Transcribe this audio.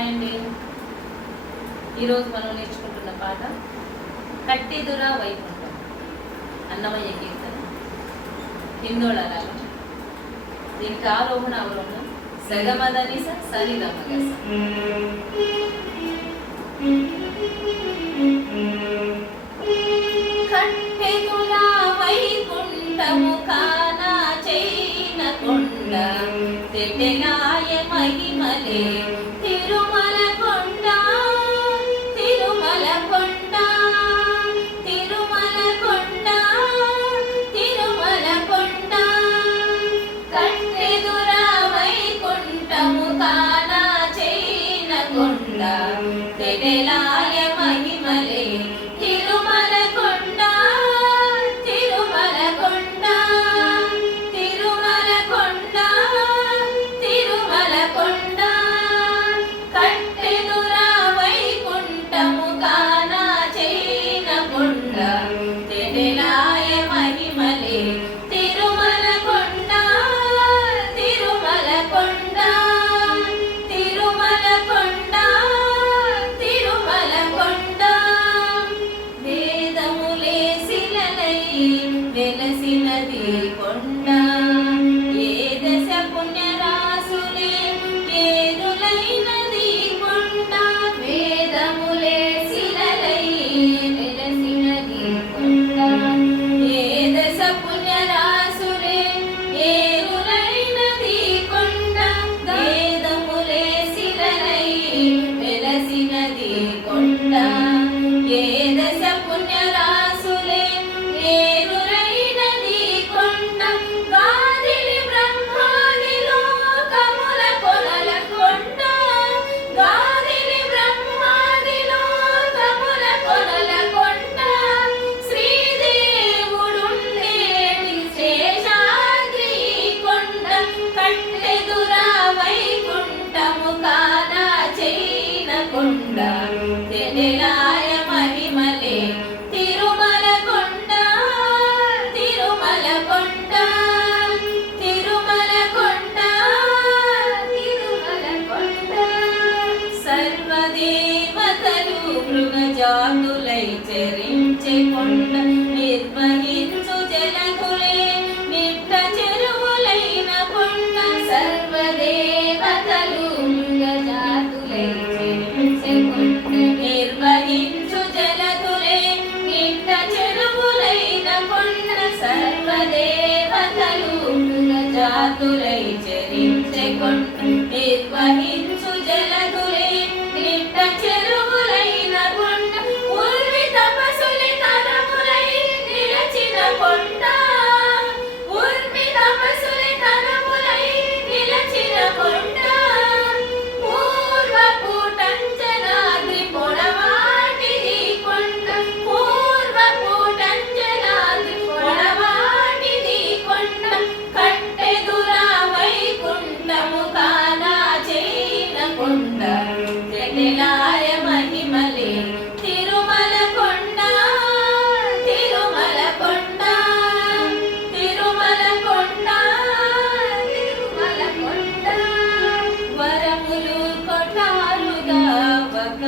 Hi అండి. ఈరోజు మనం నేర్చుకుంటున్న పాట కట్టెదురా వైకుంఠం, అన్నమయ్య కీర్తన, హిందోళ రాగం. దీనికి ఆరోహణ అవరోహణం సగమదని సరి రమగస. కట్టెదురా వైకుంఠము కానా చైన కొండ, తెటెలాయ మహిమలే తిరుమల కొండ, తిరుమల కొండ, తిరుమల కొండ, తిరుమల కొండ. కట్టెదురా వైకుంఠము కానా చైన కొండ, తెటెలాయ మహిమలే తిరుమల కొండ, తిరుమల కొండ, తిరుమల కొండ, తిరుమల కొండ. కట్టెదురా వైకుంఠము కానా చైన కొండ, తెటెలాయ మహిమలే తిరుమల కొండ, తిరుమల కొండ, తిరుమల కొండ, తిరుమల కొండ. వేదములే శిలలై వెలసినది కొండ, ఏ దశ పుణ్యరాసులే ఏరులైనది కొండ. వేదములే శిలలై వెలసినది కొండ, ఏ దశ పుణ్యరాసులే ఏరులైనది కొండ. వేదములే శిలలై వెలసినది కొండ, ఏ దశ పుణ్యరాసులే ఏరులైనది కొండ. గాదిలి బ్రహ్మాది లోకముల కొలల కొండ, గాదిలి బ్రహ్మాది లోకముల కొలల కొండ. శ్రీదేవుడుండేటి శేషాద్రి కొండ, కట్టెదురా వైకుంఠము కానా చైన కొండ, తెటెలాయ మహిమలే తిరుమల కొండ, తిరుమల కొండ, తిరుమల కొండ, తిరుమల కొండ. సర్వదేవతలు మృగజాతులై చరించే కొండ, నిర్వహించు జలకులే నిట్ట చెరువులైన కొండ. సర్వదేవతలు మృగజాతులై చరించే కొండ, నిర్వహించు జలకులే నిట్ట చెరువులైన కొండ. సర్వదేవతలు మృగజాతులై చరించే కొండ, నిర్వహించు జలకులే నిట్ట చెరువులైన కొండ. ఉర్వి తపసులి తరములై నిలచిన కొండ, ఉర్వి తపసులి తరములై నిలచిన కొండ. పూర్వపుటంజనాద్రి పొడవాటిది కొండ, పూర్వపుటంజనాద్రి పొడవాటిది కొండ. కట్టెదురా వైకుంఠము కానా చైన కొండ, తెటెలాయ మహిమలే తిరుమల కొండ, తిరుమల కొండ, తిరుమల కొండ, తిరుమల కొండ. వరములు కొఠారుగా ఒక